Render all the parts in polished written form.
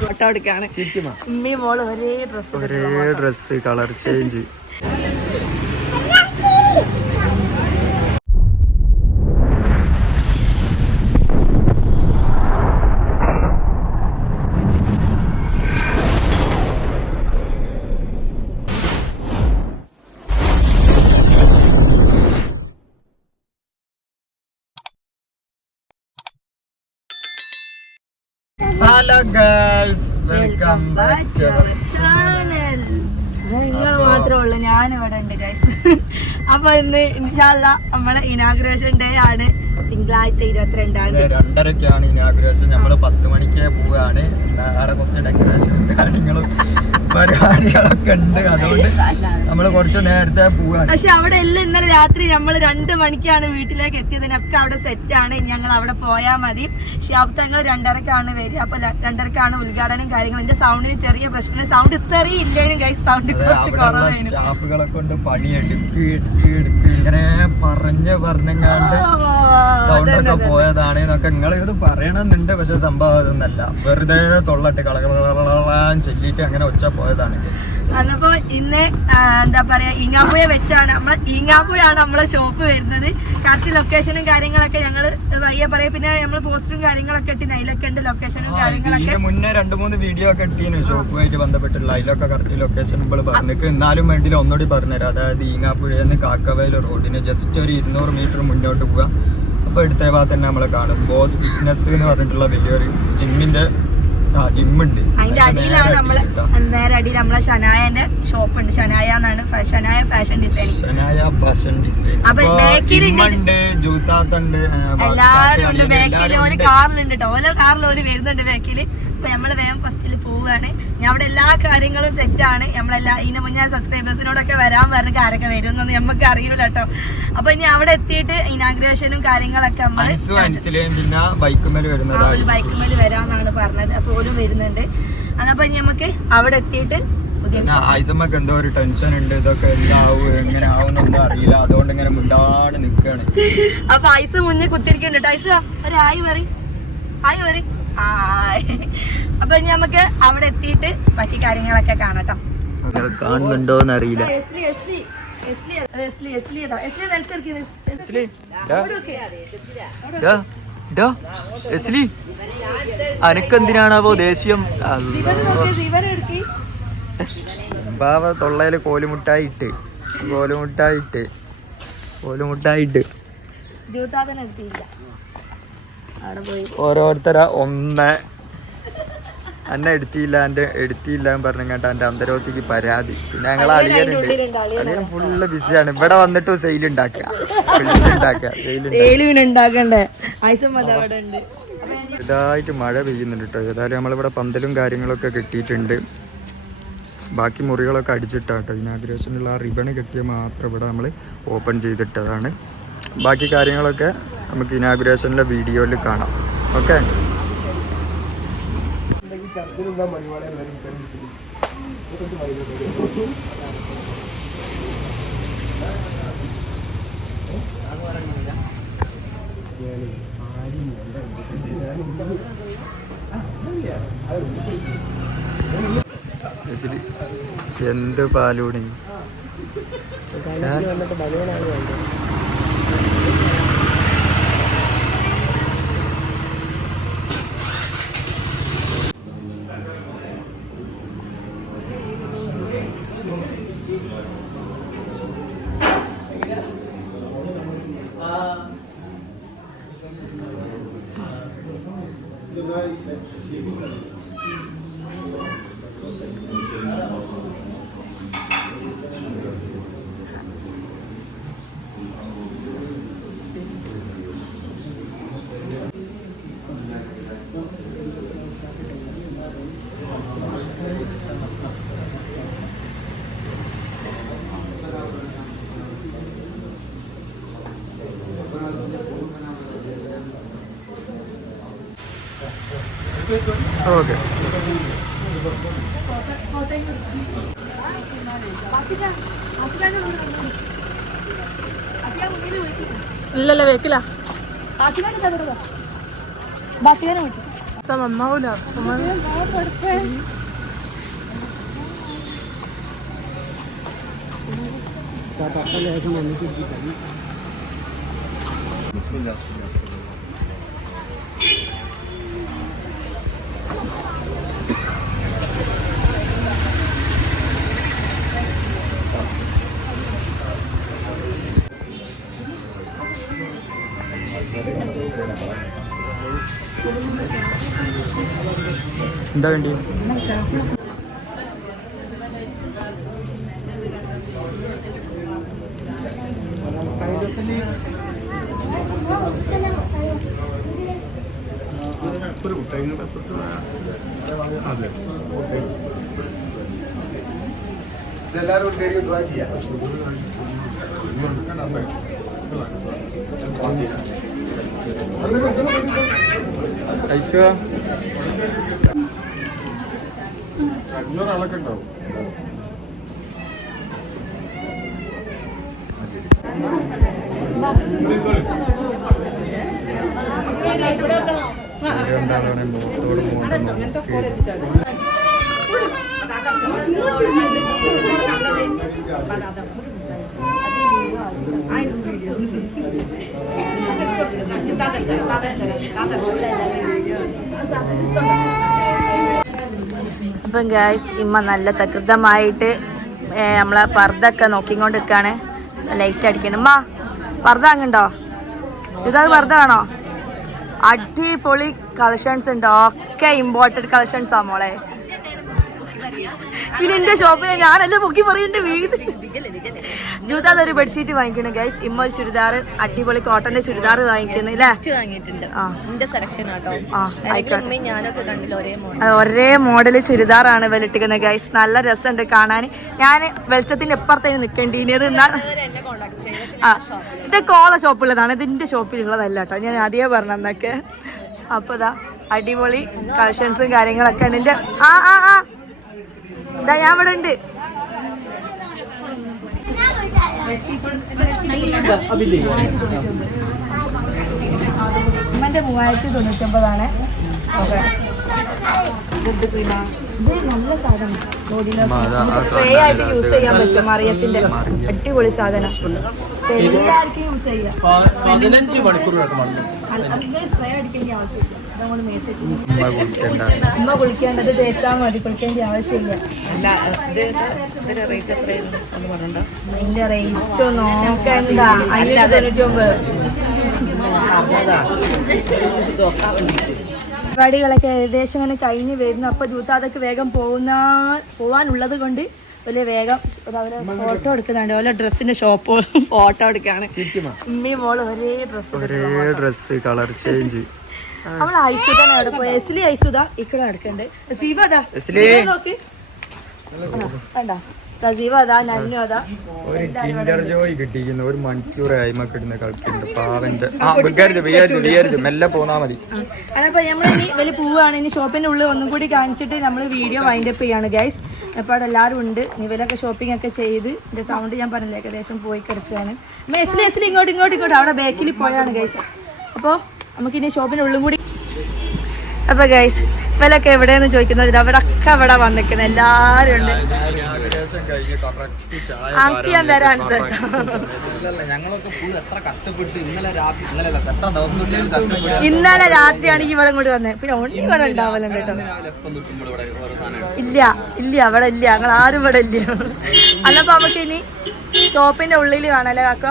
Photo എടുക്കാണ്. ഉമ്മയും മോള് ഒരേ dress colour change. Hello guys, welcome back to our channel. നിങ്ങൾ മാത്രമേ ഉള്ളൂ, ഞാനിവിടെ ഉണ്ട് ഗൈസ്. അപ്പൊ ഇന്ന് ഇൻഷാ അല്ലാഹ് നമ്മളെ ഇനാഗുറേഷൻ ഡേ ആണ്. തിങ്കളാഴ്ച 22-ാം തീയതി 2:30-ക്കാണ് ഇനാഗുറേഷൻ. നമ്മള് 10 മണിക്ക് പോവാണ്. അവിടെ കുറച്ച് ഡെക്കറേഷൻ കാര്യങ്ങളും പരിപാടികളൊക്കെ ഉണ്ട്, അതുകൊണ്ട് നമ്മള് കുറച്ച് നേരത്തെ പോവാണ്. പക്ഷെ അവിടെ എല്ലാം ഇന്നലെ രാത്രി നമ്മൾ 2 മണിക്കാണ് വീട്ടിലേക്ക് എത്തിയതിനൊക്കെ അവിടെ സെറ്റാണ്. ഞങ്ങൾ അവിടെ പോയാൽ മതി. ഷാബ്തങ്ങൾ 2:30-ക്കാണ് വരിക. അപ്പൊ 2:30-ക്കാണ് ഉദ്ഘാടനം കാര്യങ്ങളും. എന്റെ സൗണ്ടിന് ചെറിയ പ്രശ്നം, സൗണ്ട് ഇത്രയും ഇല്ലേനും ഗൈസ്, സൗണ്ട് കുറച്ച് കുറവായിരുന്നു. സ്റ്റാഫുകളെ കൊണ്ട് പണി എടുക്ക് ഇങ്ങനെ പറഞ്ഞങ്ങാണ്ട് സൗണ്ടൊക്കെ പോയതാണ് എന്നൊക്കെ നിങ്ങൾ ഇത് പറയണമെന്നുണ്ട്. പക്ഷെ സംഭവം അതൊന്നല്ല, വെറുതെ തൊള്ളട്ട് കളകളാൻ ചൊല്ലിട്ട് അങ്ങനെ ഒച്ച പോയതാണ്. അന്നപ്പോ ഇന്ന് എന്താ പറയാ, ഈങ്ങാപ്പുഴ വെച്ചാണ് ഈങ്ങാപ്പുഴയാണ് നമ്മളെ ഷോപ്പ് വരുന്നത്. കറക്റ്റ് ലൊക്കേഷനും കാര്യങ്ങളൊക്കെ ഞങ്ങള് വയ്യ പറയാം. പിന്നെ നമ്മള് പോസ്റ്ററും കാര്യങ്ങളൊക്കെ ഇട്ടി അതിലൊക്കെ ഉണ്ട് ലൊക്കേഷനും കാര്യങ്ങളൊക്കെ. മുന്നേ 2-3 വീഡിയോ ഒക്കെ ഇട്ടീന് ഷോപ്പുമായിട്ട് ബന്ധപ്പെട്ടുള്ള, അതിലൊക്കെ കറക്റ്റ് ലൊക്കേഷൻ ഇപ്പോൾ പറഞ്ഞിട്ട്. എന്നാലും വേണ്ടിയില്ല, ഒന്നുകൂടി പറഞ്ഞുതരാം. അതായത് ഈങ്ങാപ്പുഴയെന്ന് കാക്കവയൽ റോഡിന് ജസ്റ്റ് ഒരു 200 മീറ്റർ മുന്നോട്ട് പോവുക. അപ്പോൾ എടുത്ത ഭാഗത്ത് തന്നെ നമ്മളെ കാണും ബോസ് ഫിറ്റ്നസ് എന്ന് പറഞ്ഞിട്ടുള്ള വലിയൊരു ജിമ്മിന്റെ ജിമ്മുണ്ട്. അതിന്റെ അടിയിലാണ് നമ്മള് നേരെ അടിയിൽ നമ്മളെ ഷനായന്റെ ഷോപ്പ് ഉണ്ട്. ഷനായ എന്നാണ്, ഷനായ ഫാഷൻ ഡിസൈനിങ്. അപ്പൊ ബേക്കിലുണ്ട്, എല്ലാരും ഉണ്ട് ബേക്കില്. ഓല് കാറിലുണ്ട് കേട്ടോ, ഓരോ കാറിൽ ഓല് വരുന്നുണ്ട് ബേക്കില്. അപ്പൊ നമ്മള് വേഗം ഫസ്റ്റിൽ പോവുകയാണ്. ഞാൻ അവിടെ എല്ലാ കാര്യങ്ങളും സെറ്റാണ്. നമ്മളെല്ലാം ഇതിന് മുന്നേ സബ്സ്ക്രൈബേഴ്സിനോടൊക്കെ വരാൻ പറഞ്ഞ ആരൊക്കെ വരുമെന്നൊന്നും നമുക്ക് അറിയില്ല കേട്ടോ. അപ്പൊ ഇനി അവിടെ എത്തിയിട്ട് ഇനാഗ്രേഷനും കാര്യങ്ങളൊക്കെ നമ്മള് ബൈക്കുമേല് വരാന്നാണ് പറഞ്ഞത്. അപ്പൊ ഓരും വരുന്നുണ്ട്. അതപ്പോ ഇനി നമുക്ക് അവിടെ എത്തിയിട്ട് ഐസമ്മക്ക് എന്തോ ഒരു ടെൻഷൻ ഉണ്ട്, ഇതൊക്കെ എന്താവും എങ്ങനെ ആവുന്നൊന്നും അറിയില്ല, അതുകൊണ്ട് ഇങ്ങനെ മുണ്ടാട് നിക്കാണ്. അപ്പൊ ഐസ് മുന്നിൽ കുത്തിരിക്കുന്നുണ്ട്. ഐസ് ഒരു ആയി പറയും, ആയി പറയും. അപ്പൊ ഇനി നമുക്ക് അവിടെ എത്തിയിട്ട് ബാക്കി കാര്യങ്ങളൊക്കെ കാണട്ടോ. കാണുന്നുണ്ടോന്ന് അറിയില്ല. അനക്കെന്തിനാണാവോ ദേഷ്യം? ബാവ തൊള്ളയില് കോലുമുട്ടായിട്ട് ഓരോരുത്തരാ എന്നെ എടുത്തില്ല എന്ന് പറഞ്ഞു കേട്ടോ. എന്റെ അന്തരോത്തിക്ക് പരാതി. പിന്നെ ഞങ്ങൾ അളിയൻ ഫുള്ള് ബിസിയാണ്. ഇവിടെ വന്നിട്ട് സെയിൽ ഉണ്ടാക്കുക. ഇതായിട്ട് മഴ പെയ്യുന്നുണ്ട് കേട്ടോ. ഏതായാലും നമ്മളിവിടെ പന്തലും കാര്യങ്ങളൊക്കെ കെട്ടിയിട്ടുണ്ട്. ബാക്കി മുറികളൊക്കെ അടിച്ചിട്ടാട്ടോ. ഇനാഗ്രേഷനുള്ള ആ റിബണ് കെട്ടിയ മാത്രം ഇവിടെ നമ്മൾ ഓപ്പൺ ചെയ്തിട്ടതാണ്. ബാക്കി കാര്യങ്ങളൊക്കെ നമുക്ക് ഇനാഗ്രേഷനിലെ വീഡിയോയിൽ കാണാം. ഓക്കെ. എന്ത് പാലൂണി ഓക്കെ. ഇല്ലല്ലോ വെക്കില്ല. ബസ്സിനെ വിട്ടു നന്നാവൂല എന്താ വേണ്ടി എല്ലാവരും ചെയ്യാം ഐസ 500 ആളൊക്കെ ഉണ്ടാവും. എന്താണ് മുഖത്തോട് അപ്പം ഗായ്സ് ഇമ്മ നല്ല തകൃതമായിട്ട് നമ്മളെ പർദ്ദൊക്കെ നോക്കിക്കൊണ്ട് നിൽക്കുകയാണ്. ലൈറ്റ് അടിക്കണം. ഉമ്മ പർദ്ദ അങ്ങുണ്ടോ? ഇതത് പർദ്ദ ആണോ? അടിപൊളി കളക്ഷൻസ് ഉണ്ടോ? ഒക്കെ ഇമ്പോർട്ടൻറ്റ് കളക്ഷൻസാ മോളെ. പിന്നെ എൻ്റെ ഷോപ്പിൽ ഞാനല്ലേ പൊക്കി പറയണ്ടേ വീട്. ജൂതാത് ഒരു ബെഡ്ഷീറ്റ് വാങ്ങിക്കണം ഗൈസ്. ഇമ്മ ഒരു ചുരിദാർ അടിപൊളി കോട്ടന്റെ ചുരിദാർ വാങ്ങിക്കുന്നില്ലേ? ഒരേ മോഡല് ചുരിദാറാണ് വിലട്ടിക്കുന്നത് ഗൈസ്. നല്ല രസമുണ്ട് കാണാൻ. ഞാൻ വെളിച്ചത്തിന്റെ എപ്പുറത്തേന് നിൽക്കേണ്ടിയത്. ഇത് കോള ഷോപ്പുള്ളതാണ്, ഇതിന്റെ ഷോപ്പിലുള്ളതല്ല കേട്ടോ. ഞാൻ ആദ്യമേ പറഞ്ഞു എന്നൊക്കെ. അപ്പൊ ഇതാ അടിപൊളി കളക്ഷൻസും കാര്യങ്ങളൊക്കെ ഉണ്ട്. എൻ്റെ ഇതാ ഞാൻ ഇവിടെ ഉണ്ട്. ഉമ്മന്റെ 3099 ഇത് നല്ല സാധനം. സ്പ്രേ ആയിട്ട് യൂസ് ചെയ്യാൻ പറ്റും. മറിയത്തിന്റെ അടിപൊളി സാധനം. എല്ലാവർക്കും യൂസ് ചെയ്യാം. സ്പ്രേ അടിക്കേണ്ട ആവശ്യമില്ല. അതുകൊണ്ട് മേത്തേച്ച് ഉമ്മ കുളിക്കേണ്ടത് തേച്ചാൽ മതി. കുളിക്കേണ്ട ആവശ്യമില്ല. ഇതിന്റെ റേറ്റ് നോക്കണ്ട. 599. പരിപാടികളൊക്കെ ഏകദേശം ഇങ്ങനെ കഴിഞ്ഞ് വരുന്നു. അപ്പൊ ജൂത്താതൊക്കെ വേഗം പോവാനുള്ളത് കൊണ്ട് വലിയ വേഗം ഫോട്ടോ എടുക്കുന്നുണ്ട്. ഓരോ ഡ്രസ്സിന്റെ ഷോപ്പ് ഫോട്ടോ എടുക്കാണ്. ഉമ്മി മോള് ഒരേ ഡ്രസ് കളർ ചേഞ്ച്. അവൾ ഐസുദാണ് അവിടെ പോയി. എസ്ലി ഐസുദ ഇക്കടെ നടക്കണ്ട്. സീവതാ നോക്ക് വേണ്ട. ഒരു കിൻഡർ ജോയ് കിട്ടിയിരിക്കുന്നു. ഒരു മണിക്കൂർ ആയിമൊക്കെ ഇടുന്ന കളിക്കുന്നുണ്ട് പാവന്റെ. മെല്ലെ പോന്നാ മതി. അപ്പൊ നമ്മൾ ഇനി വലിയ പോവാണ്. ഇനി ഷോപ്പിന്റെ ഉള്ളിൽ ഒന്നും കൂടി കാണിച്ചിട്ട് നമ്മൾ വീഡിയോ വൈൻഡപ്പ് ചെയ്യാണ് ഗൈസ്. അപ്പോൾ അവിടെ എല്ലാവരും ഉണ്ട്. ഇവരൊക്കെ ഷോപ്പിംഗ് ഒക്കെ ചെയ്ത് എൻ്റെ സൗണ്ട് ഞാൻ പറഞ്ഞില്ല ഏകദേശം പോയി കിടക്കുകയാണ്. എസ്ലി ഇങ്ങോട്ട് അവിടെ ബാക്കിൽ പോയാണ് ഗൈസ്. അപ്പോൾ നമുക്കിനി ഷോപ്പിന്റെ ഉള്ളും കൂടി. അപ്പൊ ഗൈസ് ഇവരൊക്കെ എവിടെയെന്ന് ചോദിക്കുന്നവർ അവിടെ ഒക്കെ അവിടെ വന്നിരിക്കുന്നത് എല്ലാവരും ഉണ്ട്. ഞാൻ തരാൻ ഇന്നലെ രാത്രിയാണ് ഇവിടെ ഇങ്ങോട്ട് വന്നത്. പിന്നെ ഒന്നും ഇവിടെ ഉണ്ടാവലുണ്ട് കേട്ടോ. ഇല്ല അവിടെ ഇല്ല. ഞങ്ങൾ ആരും ഇവിടെ ഇല്ല. അന്നപ്പോ നമുക്ക് ഇനി ഷോപ്പിന്റെ ഉള്ളിൽ കാണാല്ലേ കാക്ക?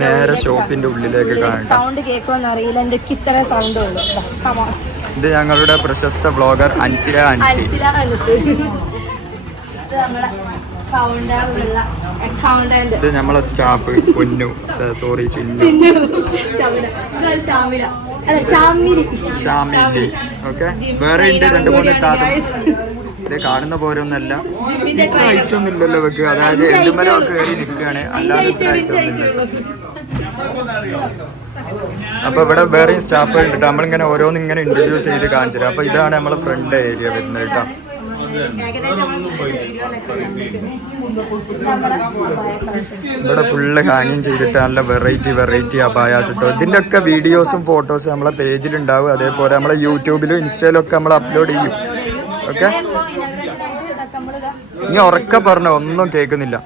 നേരെ ഷോപ്പിന്റെ ഉള്ളിലേക്ക് കാണാം. സൗണ്ട് കേൾക്കുമെന്ന് അറിയില്ല. എൻ്റെ ഇത്ര സൗണ്ട് ഉള്ളു. ഇത് ഞങ്ങളുടെ പ്രശസ്ത വ്ളോഗർ അൻസില. ഇത് നമ്മളെ സ്റ്റാഫ് പൊന്നു, സോറി ഷാമിലി. ഓക്കെ, വേറെ ഉണ്ട് 2-3 താത്ത. ഇത് കാണുന്ന പോരൊന്നല്ല. ഇത്ര ഐറ്റം ഒന്നും ഇല്ലല്ലോ വെക്ക്. അതായത് എന്തുമല്ലോ കയറി നിൽക്കുകയാണ്. അല്ലാതെ ഇത്ര ഐറ്റം ഒന്നുമില്ല. അപ്പൊ ഇവിടെ വേറെയും സ്റ്റാഫ് ഉണ്ട്. നമ്മളിങ്ങനെ ഓരോന്നിങ്ങനെ ഇൻട്രൊഡ്യൂസ് ചെയ്ത് കാണിച്ചു തരാം. അപ്പൊ ഇതാണ് നമ്മളെ ഫ്രണ്ട് ഏരിയ വരുന്നത് കേട്ടോ. ഏകദേശം നമ്മളെ വീഡിയോയിലൊക്കെ നമ്മുടെ ഇവിടെ ഫുള്ള് ഹാങ്ങിങ് ചെയ്തിട്ട് നല്ല വെറൈറ്റി അബായാസ് കേട്ടോ. ഇതിന്റെ ഒക്കെ വീഡിയോസും ഫോട്ടോസും നമ്മളെ പേജിലുണ്ടാവും. അതേപോലെ നമ്മളെ യൂട്യൂബിലും ഇൻസ്റ്റയിലും ഒക്കെ നമ്മൾ അപ്ലോഡ് ചെയ്യും. ഓക്കെ, നീ ഉറക്കെ പറഞ്ഞോ, ഒന്നും കേൾക്കുന്നില്ല.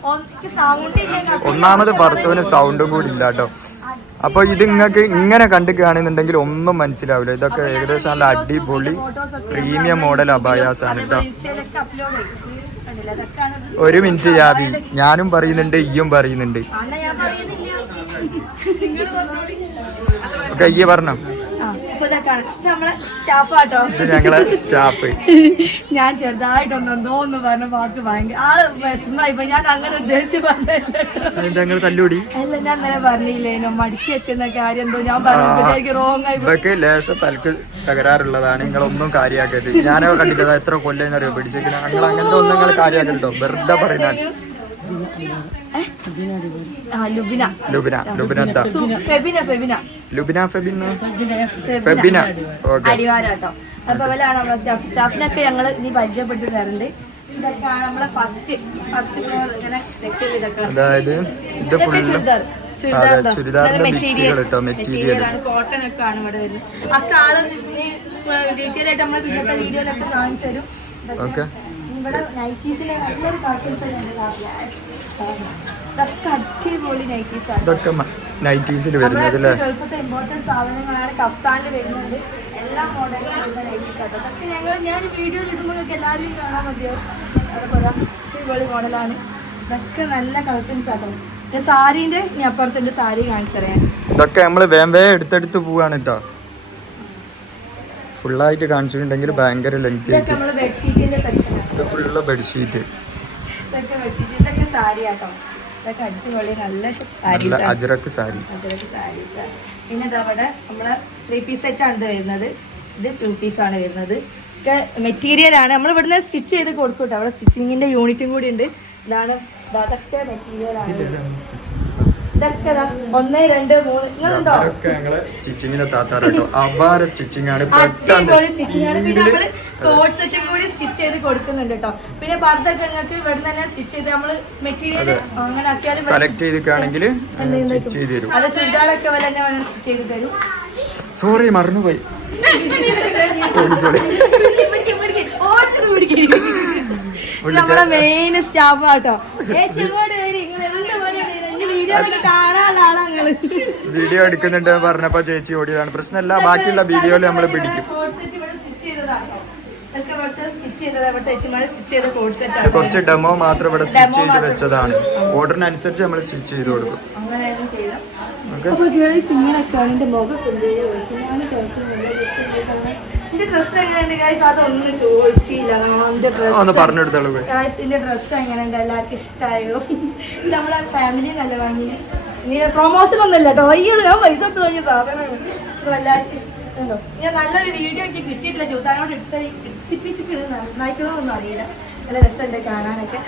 ഒന്നാമത് പർസുവിന് സൗണ്ടും കൂടി ഇല്ല കേട്ടോ. അപ്പൊ ഇത് നിങ്ങൾക്ക് ഇങ്ങനെ കണ്ടിക്കുകയാണെന്നുണ്ടെങ്കിൽ ഒന്നും മനസ്സിലാവില്ല. ഇതൊക്കെ ഏകദേശം നല്ല അടിപൊളി പ്രീമിയം മോഡൽ അബായാസ് ആണ് കേട്ടോ. ഒരു മിനിറ്റ് യാബി, ഞാനും പറയുന്നുണ്ട് ഇയ്യും പറയുന്നുണ്ട്. ഓക്കെ, ഇയ്യ പറഞ്ഞോ. ഇത് ഞങ്ങളെ സ്റ്റാഫ്. ഞാൻ ചെറുതായിട്ടൊന്നെന്തോന്ന് പറഞ്ഞ വാക്ക് ഭയങ്കര ആള് വിഷമായിപ്പോ. ഞാൻ അങ്ങനെ ഉദ്ദേശിച്ച് ഞങ്ങൾ തല്ലൂടി അല്ല, ഞാൻ അങ്ങനെ പറഞ്ഞില്ലേനോ മടക്കി വെക്കുന്ന കാര്യം എന്തോ ഞാൻ പറഞ്ഞു റോങ് ആയി. ഇതൊക്കെ ലേശം തലക്ക് തകരാറുള്ളതാണ്. നിങ്ങളൊന്നും കാര്യമാക്കരുത്. ഞാനോ കണ്ടില്ല എത്ര കൊല്ലെന്നറിയോ പിടിച്ചേക്കണം. ഞങ്ങൾ അങ്ങനത്തെ ഒന്നും നിങ്ങൾ കാര്യമാക്കരുതോ, വെറുതെ പറയുന്ന. അടിവാരാട്ടോ. അപ്പൊ അവലാണ് നമ്മളെ സ്റ്റാഫിനൊക്കെ ഞങ്ങൾ ഇനി പരിചയപ്പെടുത്തി തരുന്നുണ്ട്. ഇതൊക്കെയാണ് നമ്മളെ ഫസ്റ്റ് ഫ്ലോർ ഇങ്ങനെ സെക്ഷൻ. അതായത് ഇത് ചുരിദാറിന്റെ മെറ്റീരിയലാണ്, കോട്ടൺ ഒക്കെ ആണ് ഇവിടെ വരുന്നത്. ഒക്കെ ആള് ഡീറ്റെയിൽ ആയിട്ട് നമ്മളെ പിന്നത്തെ വീഡിയോയിലൊക്കെ കാണിച്ചു തരും. ഇവിടെ നൈറ്റീസിലെ നല്ലൊരു കളക്ഷൻസ് ഇതൊക്കെ അടിപൊളി നൈറ്റീസാണ്. ഇതൊക്കെ നൈറ്റീസിൽ വരുന്നത് ഗൾഫത്തെ ഇമ്പോർട്ടൻറ്റ് സാധനങ്ങളാണ്. കഫ്താനിൽ വരുന്നുണ്ട്. എല്ലാ മോഡലും വരുന്ന നൈറ്റീസാണ്. അതൊക്കെ ഞാൻ വീഡിയോയിൽ ഇടുമ്പോൾ എല്ലാവരും കാണാൻ മതിയാവും. അതുപോലെ അടിപൊളി മോഡലാണ്. ഇതൊക്കെ നല്ല കളക്ഷൻസ് ആട്ടോ. സാരീന്റെ ഇനി അപ്പുറത്തിന്റെ സാരി കാണിച്ചറിയാൻ. ഇതൊക്കെ നമ്മള് വേമ്പേ എടുത്തെടുത്ത് പോവാണ് കേട്ടോ. ഫുള്ളായിട്ട് കാണിച്ചിട്ടുണ്ടെങ്കിൽ ഭയങ്കര ലെങ്ത് ആയിട്ട്. ബെഡ്ഷീറ്റിന്റെ സെക്ഷൻ. ഇത് ഫുള്ള് ബെഡ്ഷീറ്റ്. ഇതൊക്കെ ബെഡ്ഷീറ്റ്. ഇതൊക്കെ സാരി ആട്ടോ. ഇതൊക്കെ അടിപൊളി നല്ല സാരീസ്, അജറക്ക് സാരി. പിന്നെ ഇതവിടെ നമ്മളെ 3 പീസ് സെറ്റ് ആണ് വരുന്നത്. ഇത് 2 പീസ് ആണ് വരുന്നത്. ഒക്കെ മെറ്റീരിയൽ ആണ്. നമ്മൾ ഇവിടുന്ന് സ്റ്റിച്ച് ചെയ്ത് കൊടുക്കും കേട്ടോ. അവിടെ സ്റ്റിച്ചിങ്ങിന്റെ യൂണിറ്റും കൂടി ഉണ്ട്. ഇതാണ് അതൊക്കെ മെറ്റീരിയൽ ആണ്. ഇതൊക്കെ 1 2 3 നിങ്ങളുണ്ടോ? സ്റ്റിച്ചിങ്ങിന്റെ താത്താറോ അപാര സ്റ്റിച്ചിങ് ആണ്. അടിപൊളി സ്റ്റിച്ചിങ് ആണ്. പിന്നെ നമ്മള് കോഡ് സെറ്റും കൂടി സ്റ്റിച്ച് ചെയ്ത് കൊടുക്കുന്നുണ്ട് കേട്ടോ. പിന്നെ പർദ്ദൊക്കെ നിങ്ങൾക്ക് ഇവിടെ തന്നെ സ്റ്റിച്ച് ചെയ്ത് നമ്മള് മെറ്റീരിയൽ അങ്ങനെ ആക്കിയാലും സെലക്ട് ചെയ്തിട്ടാണെങ്കിൽ അത് ചുരിദാറൊക്കെ വല്ല തന്നെ സ്റ്റിച്ച് ചെയ്ത് തരും. സോറി, മറന്നുപോയി. നമ്മളെ മെയിൻ സ്റ്റാഫ് ആട്ടോ. വീഡിയോ എടുക്കുന്നുണ്ട് പറഞ്ഞപ്പോ ചേച്ചി ഓടിയതാണ്. പ്രശ്നമല്ല, ബാക്കിയുള്ള വീഡിയോയിൽ നമ്മൾ പിടിക്കും. കുറച്ച് ഡെമോ മാത്രം ഇവിടെ സ്റ്റിച്ച് ചെയ്ത് വെച്ചതാണ്. ഓർഡറിനനുസരിച്ച് നമ്മൾ സ്റ്റിച്ച് ചെയ്ത് കൊടുക്കും. ഡ്രസ് എങ്ങനെയുണ്ട് ഗൈസ്? അതൊന്നും ചോദിച്ചില്ല. പറഞ്ഞെടുത്തോളൂ. ഗൈസിന്റെ ഡ്രസ് എങ്ങനെയുണ്ട്? എല്ലാവർക്കും ഇഷ്ടമായോ? നമ്മളെ ഫാമിലി നല്ല വാങ്ങി. നീ പ്രൊമോഷൻ ഒന്നുമില്ല കേട്ടോ. ഞാൻ പൈസ കൊടുത്ത് വാങ്ങിയ സാധനമാണ്. എല്ലാവർക്കും ഇഷ്ടമുണ്ടോ? ഞാൻ നല്ലൊരു വീഡിയോ എനിക്ക് കിട്ടിയിട്ടില്ല. ചോദിച്ചാനോട് എത്തിപ്പിച്ചിട്ട് നന്നായിക്കണമെന്നൊന്നും അറിയില്ല. നല്ല രസമുണ്ട് കാണാനൊക്കെ.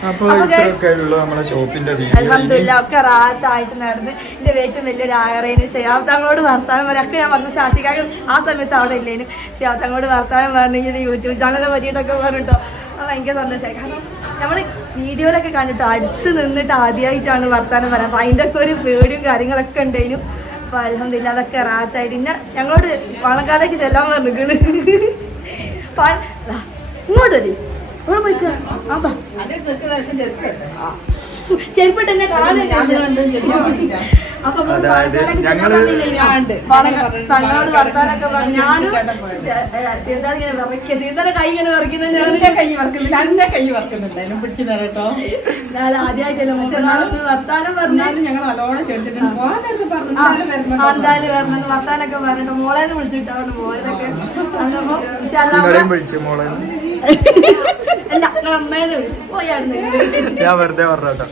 അൽഹംദുലില്ലാ ഒക്കെ റാഹത്തായിട്ട് നടന്ന് എൻ്റെ ഏറ്റവും വലിയൊരു ആഗ്രഹം ഷിഹാബ് വർത്താനം പറയാം. ഞാൻ പറഞ്ഞു ശാശിക്കാക്ക് ആ സമയത്ത് അവിടെ ഇല്ലേനും. ഷിഹാബ് വർത്താനം പറഞ്ഞു യൂട്യൂബ് ചാനലിനെ പറ്റിയിട്ടൊക്കെ പറഞ്ഞിട്ടോ. ഭയങ്കര സന്തോഷമായി. കാരണം നമ്മൾ വീഡിയോയിലൊക്കെ കണ്ടിട്ടോ അടുത്ത് നിന്നിട്ട് ആദ്യമായിട്ടാണ് വർത്താനം പറയാം. അപ്പം അതിൻ്റെ ഒക്കെ ഒരു പേടിയും കാര്യങ്ങളൊക്കെ ഉണ്ടായിരുന്നു. അപ്പോൾ അൽഹംദുലില്ലാ അതൊക്കെ റാഹത്തായിട്ട്. പിന്നെ ഞങ്ങളോട് പാണക്കാടേക്ക് ചെല്ലാൻ പറഞ്ഞിരിക്കണ്. ഇങ്ങോട്ട് വരും. ഇവിടെ പോയിക്കോ. ചെരുപ്പിട്ട് എന്നെ തങ്ങളോട് വർത്താനൊക്കെ പറഞ്ഞു. ഞാനും സീതാദിങ്ങനെ വിറയ്ക്കുക. സീതയുടെ കൈ ഇങ്ങനെ വിറയ്ക്കുന്നുണ്ട്. ഞാൻ ആദ്യമായിട്ടല്ലോ വർത്താനം പറഞ്ഞാലും ഞങ്ങൾ നല്ലോണം എന്തായാലും വരണം വർത്താനൊക്കെ പറഞ്ഞിട്ട് മോളേന്ന് വിളിച്ചിട്ട് അവിടെ പോയതൊക്കെ. അന്നപ്പോ അല്ല അമ്മേന്ന് വിളിച്ചു പോയായിരുന്നു. ഞാൻ വെറുതെ പറഞ്ഞോ.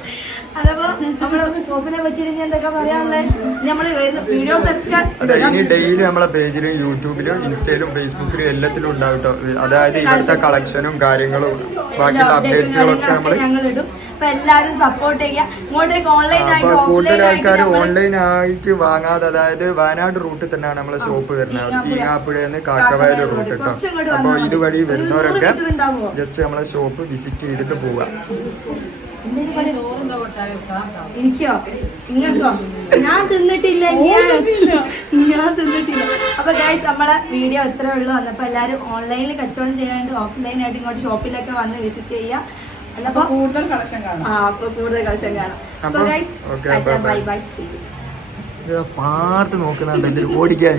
അതപ്പോ നമ്മള് ഷോപ്പിനെ പറ്റിയിട്ട് എന്തൊക്കെ പറയാനുള്ളത്? നമ്മള് വരുന്ന വീഡിയോസ് ഒക്കെ അതെ, ഇനി ഡെയിലി നമ്മളെ പേജിലും യൂട്യൂബിലും ഇൻസ്റ്റയിലും ഫേസ്ബുക്കിലും എല്ലാത്തിലും ഉണ്ടാവും ട്ടോ. അതായത് ഇവിടുത്തെ കളക്ഷനും കാര്യങ്ങളും ബാക്കിയുള്ള അപ്ഡേറ്റ്സുകളൊക്കെ നമ്മള് ഞങ്ങൾ ഇടും. അപ്പൊ എല്ലാരും സപ്പോർട്ട് ചെയ്യുക. ഇങ്ങോട്ടേക്ക് ഓൺലൈൻ ആയിട്ട് കൂടുതൽ ഓഫ്ലൈൻ ആൾക്കാർ ആയിട്ട് ഓൺലൈൻ ആയിട്ട് വാങ്ങാതെ, അതായത് വയനാട് റൂട്ടിൽ തന്നെയാണ് നമ്മളെ ഷോപ്പ് വരുന്നത്. ഈങ്ങാപ്പുഴന്ന് കാക്കവയൽ റൂട്ട് കേട്ടോ. അപ്പൊ ഇതുവഴി വരുന്നവരൊക്കെ ജസ്റ്റ് നമ്മളെ ഷോപ്പ് വിസിറ്റ് ചെയ്തിട്ട് പോവാ. എനിക്കോ നിങ്ങൾക്കോ? ഞാൻ തിന്നിട്ടില്ല. ഞാൻ തിന്നിട്ടില്ല. അപ്പൊ ഗൈസ് നമ്മളെ വീഡിയോ ഇത്രേ ഉള്ളൂ. വന്നപ്പോ എല്ലാരും ഓൺലൈനിൽ കച്ചവടം ചെയ്യാണ്ട് ഓഫ്ലൈൻ ആയിട്ട് ഇങ്ങോട്ട് ഷോപ്പിലൊക്കെ വന്ന് വിസിറ്റ് ചെയ്യാം. അപ്പൊ കൂടുതൽ കളക്ഷൻ കാണാം. അപ്പൊ കൂടുതൽ കളക്ഷൻ കാണാം. അപ്പൊ ഗൈസ് ബൈ ബൈ. പാർത്ത് നോക്കുന്നുണ്ടെങ്കിൽ ഓടിക്കാൻ